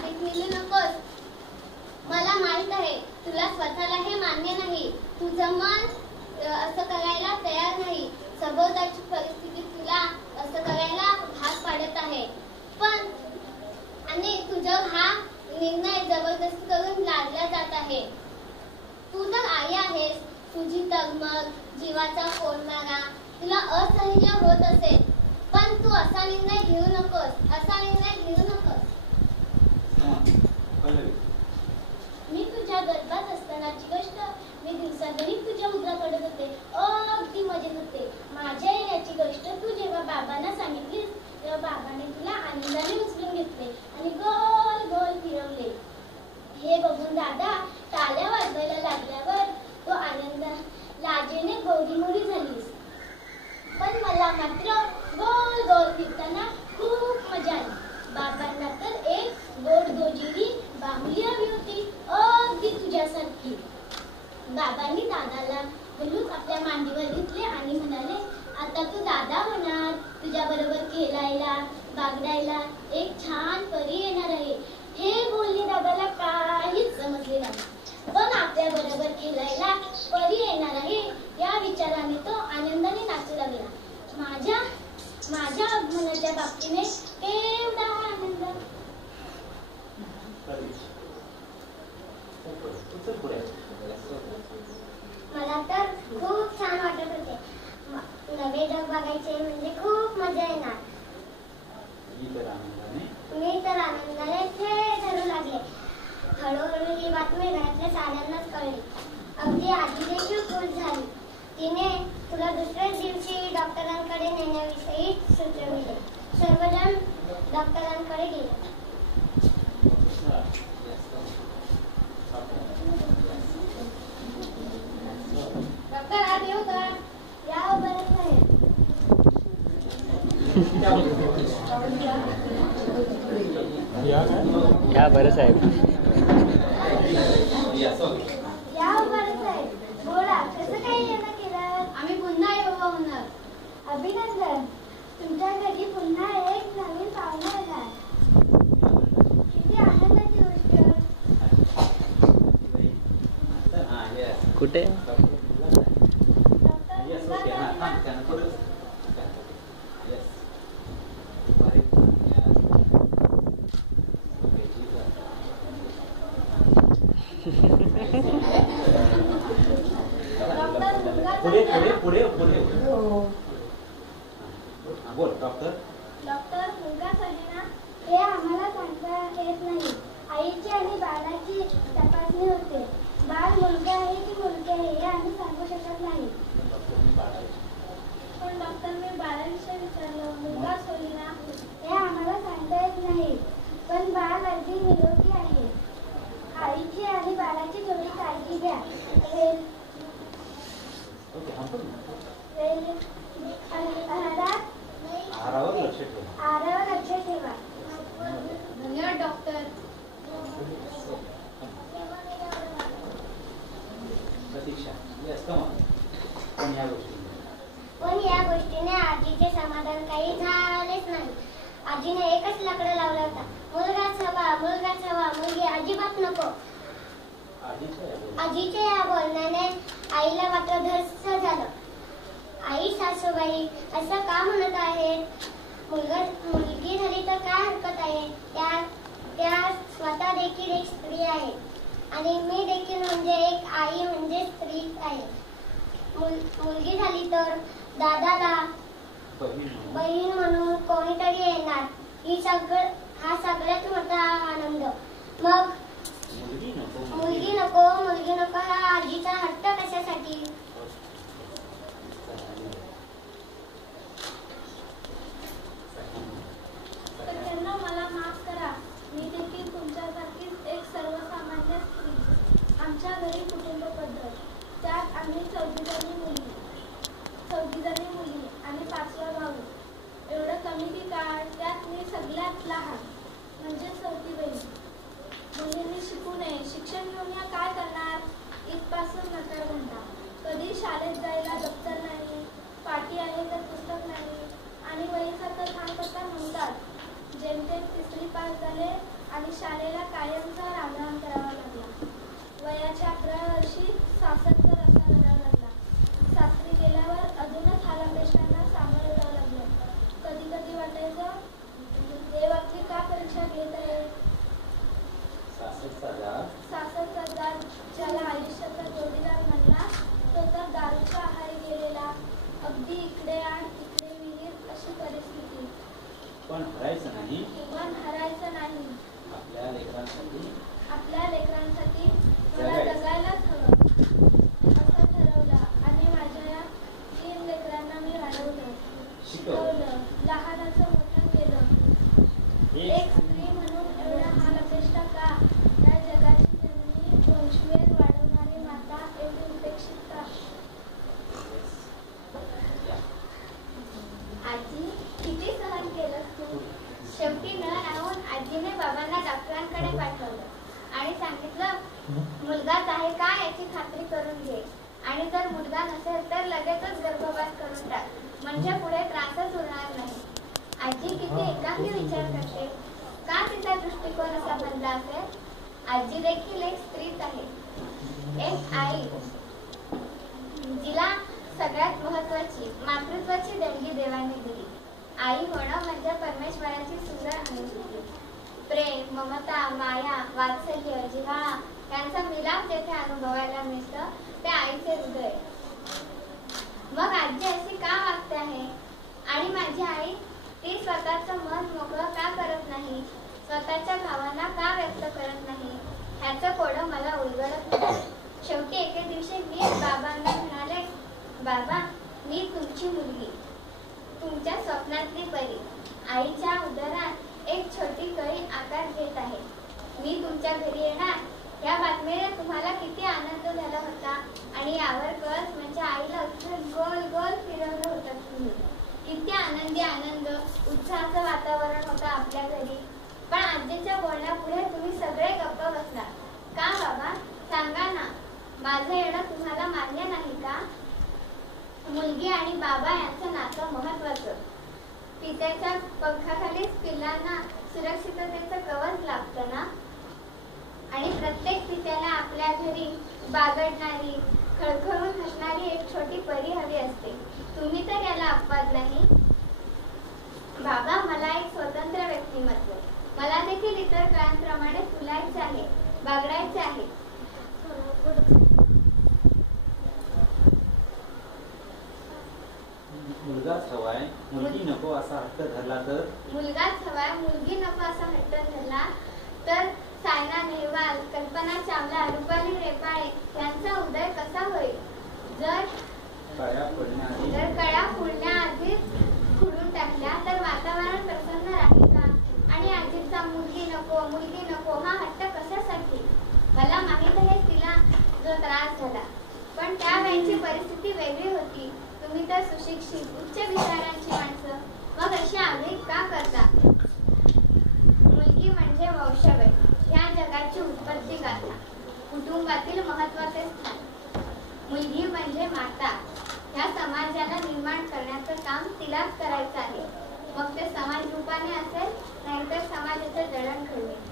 मातीत मिळू नकोस. मला माहित आहे तुला स्वतःला हे मान्य नाही. तुझं मन असं करायला तयार नाही. सभोवताची परिस्थिती तुला असं करायला भाग पाडत आहे. पण आणि तुझा हा निर्णय जबरदस्ती करून लादला जात आहे. तू तर आई आहेस. तुझी तगमग, जीवाचा कोंडमारा तुला असह्य होत असेल. पण तू असा निर्णय घेऊ नकोस. असा निर्णय घेऊ नकोस. मी तुझ्या गर्भात असतानाची गोष्ट. मी दिवसागणिक तुझ्या मुद्रा पडत होते. अगदी मजेत होते. माझ्या येण्याची गोष्ट तू जेव्हा बाबांना सांगितलीस तेव्हा बाबाने तुला आनंदाने उचलून घेतले आणि गोल गोल फिरवले. हे बघून दादा टाळ्या वाजवायला लागल्यावर तो आनंद लाजेने गोडीमोडी झालीस. पण मला मात्र गोल गोल फिरताना खूप मजा आली. बाबांना तर एक गोड गोजिरी बाहुली हवी होती, अगदी तुझ्यासारखी. बाबांनी दादाला बोलून आपल्या मांडीवर घेतले आणि म्हणाले, आता तू दादा होणार. तुझ्या बरोबर खेळायला बागडायला एक छान परी येणार आहे. हे बोलणे दादाला काहीच समजले नाही. पण आपल्या बरोबर खेळायला परी येणार आहे या विचाराने तो आनंदाने नाचू लागला. माझ्या आगमनाच्या बाबतीने केवढा आनंद. मला तर खूप छान वाटत होते. नवे जग बघायचे म्हणजे खूप मजा येणार. मी तर आनंदाने खेळ धरू लागले. हळूहळू ही बातमी घरातल्या साऱ्यांनाच कळली. अगदी आजी देखील खुश झाली. तिने तुला दुसऱ्याच दिवशी डॉक्टरांकडे नेण्याविषयी सुचविले. सर्वजण डॉक्टरांकडे गेले. डॉक्टर आज येऊ का? या बरं साहेब. या बरं साहेब. या बरं साहेब. बोला, कसं काही येणं केलं? आम्ही पुन्हा येऊ होणार. अभिनंदन. तुमच्या घरी पुन्हा एक नवीन पाहुणा आला. किती आनंदाची गोष्ट. कुठे? पुढे बोल डॉक्टर. डॉक्टर मुलगा झाले ना हे आम्हाला सांगता येत नाही. आईची आणि बाळाची तपासणी होते. बाळ मुलगा आहे की मुलगी आहे हे आम्ही सांगू शकत नाही. पण डॉक्टर मी बाळाविषयी विचारलं. मुलगा होईल ना हे आम्हाला सांगता येत नाही. पण बाळ अगदी निरोगी आहे. आईची आणि बाळाची थोडी काळजी घ्या. आहारावर लक्ष ठेवा. धन्यवाद डॉक्टर. प्रतीक्षा पण या गोष्टीने आजीचे समाधान काही झालेच नाही. आजीने एकच लाकडं लावला होता. मुलगाच हवा, मुलगाच हवा, मुलगी अजिबात नको. आजीच्या या बोलण्याने आईला मात्र धस्स झालं. आई सासूबाई असं का म्हणत आहेत? मुलगी झाली तर काय हरकत आहे? त्या स्वतः देखील एक स्त्री आहे आणि मी देखील म्हणजे एक आई म्हणजे स्त्रीच आहे. मुलगी झाली तर दादाला बहीण म्हणून कोणीतरी येणार. हा सगळ्यात मोठा आनंद. मग मुलगी नको हा आजीचा हट्ट कशासाठी? त्यांना मला माफ करा. मी देखील तुमच्यासारखीच एक सर्वसामान्य स्त्री. आमच्या घरी कुटुंब पद्धत. त्यात आम्ही चौघीजणी मुली आणि 5वा भाऊ. एवढं कमी की काय? त्यात मी सगळ्यात लहान म्हणजे चौथी बहीण. मुलींनी शिकू नये. शिक्षण घेऊन काय करणार? इथपासून नका डॉक्टरांकडे पाठवलं आणि सांगितलं मुलगाच आहे का याची खात्री करून घे आणि जर मुलगा नसेल तर लगेचच गर्भपात करून टाक म्हणजे पुढे त्रासच होणार नाही. आजी किती एकांगी विचार करते. का तिचा दृष्टिकोन असा बनला असेल? आजी देखील एक स्त्रीच आहे, एक आई, जिला सगळ्यात महत्वाची मातृत्वाची देणगी देवाने दिली. आई होणं म्हणजे परमेश्वराची सुंदर अनुभूती. प्रेम, ममता, माया, वात्सल्य, जिव्हाळा यांचा मिलाप जेथे अनुभवायला मिळतं ते आईचे हृदय. मग आजी अशी का वागते आहे? आणि माझी आई ती स्वतःचं मन मोकळं का करत नाही, स्वतःच्या भावना का व्यक्त करत नाही, ह्याचं कोडं मला उलगडत नाही. शेवटी एके दिवशी मी बाबांना म्हणाले, बाबा मी तुमची मुलगी, तुमच्या स्वप्नातली परी, आईच्या उदरात एक छोटी कळी आकार घेत आहे. मी तुमच्या घरी येणार या बातमीने तुम्हाला किती आनंद झाला होता आणि यावर कळस म्हणजे आईला गोल गोल फिरवलं होतं तुम्ही. किती आनंदी आनंद उत्साहाचं वातावरण होतं आपल्या घरी. पण आजीच्या बोलण्यापुढे तुम्ही सगळे गप्प बसला का? बाबा सांगा ना, माझं येणं तुम्हाला मान्य नाही का? मुलगी आणि बाबा यांचं नातं महत्वाचं. पित्याच्या पंखाखालीच पिल्लांना सुरक्षिततेचं कवच लागतं ना. आणि प्रत्येक पित्याला आपल्या घरी बागडणारी खळखळून हसणारी एक छोटी परी हवी असते. तुम्ही तर याला अपवाद नाही. बाबा मला एक स्वतंत्र व्यक्तिमत्व, मला देखील इतर कळांप्रमाणे फुलायचे आहे, बागडायचे आहे. मुलगाच हवाय मुलगी नको असा हट्ट धरला तर? मुलगाच हवाय मुलगी नको असा हट्ट धरला तर सायना नेहवाल, कल्पना चावला, रुपाली रेपाळे यांचा उदय कसा होईल? जर कळ्या फुलण्याआधीच खुडून टाकल्या तर वातावरण प्रसन्न राहील का? आणि आजीचा मुलगी नको हा हट्ट कशासाठी? मला माहित आहे तिला जो त्रास झाला, पण त्यावेळची परिस्थिती वेगळी होती. तुम्ही तर सुशिक्षित उच्च विचारांची माणसं, मग अशी आग्रह का करता? मुलगी म्हणजे वंशवळ, ह्या जगाची उत्पत्ती गाथा, कुटुंबातील महत्वाचे स्थान. मुलगी म्हणजे माता, ह्या समाजाला निर्माण करण्याचं काम तिलाच करायचं आहे. मग ते समाज रूपाने असेल नाहीतर समाजाचं जडणघडण.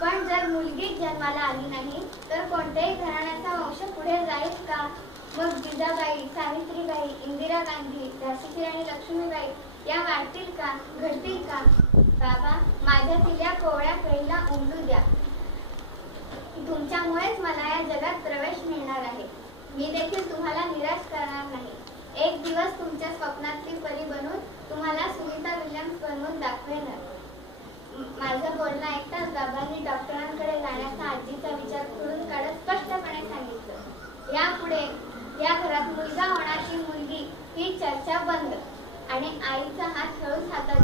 पण जर मुलगीच जन्माला आली नाही तर कोणत्याही घराण्याचा वंश पुढे जाईल का? मग जिजाबाई, सावित्रीबाई, इंदिरा गांधी, झाशीची राणी लक्ष्मीबाई या वाढतील का, घडतील का? बाबा माझ्यातील या कोवळ्या कळीला उमलू द्या. तुमच्यामुळेच मला या जगात प्रवेश मिळणार आहे. मी देखील तुम्हाला निराश करणार नाही. एक दिवस तुमच्या स्वप्नातली परी बनून तुम्हाला सुनीता विल्यम्स बनवून दाखवेन. माझं बोलणं ऐकताच बाबांनी डॉक्टरांकडे जाण्याचा आजीचा विचार खोडून काढत स्पष्टपणे सांगितलं, यापुढे या घरात मुलगा होण्याची मुलगी ही चर्चा बंद. आणि आईचा हात हळूच हातात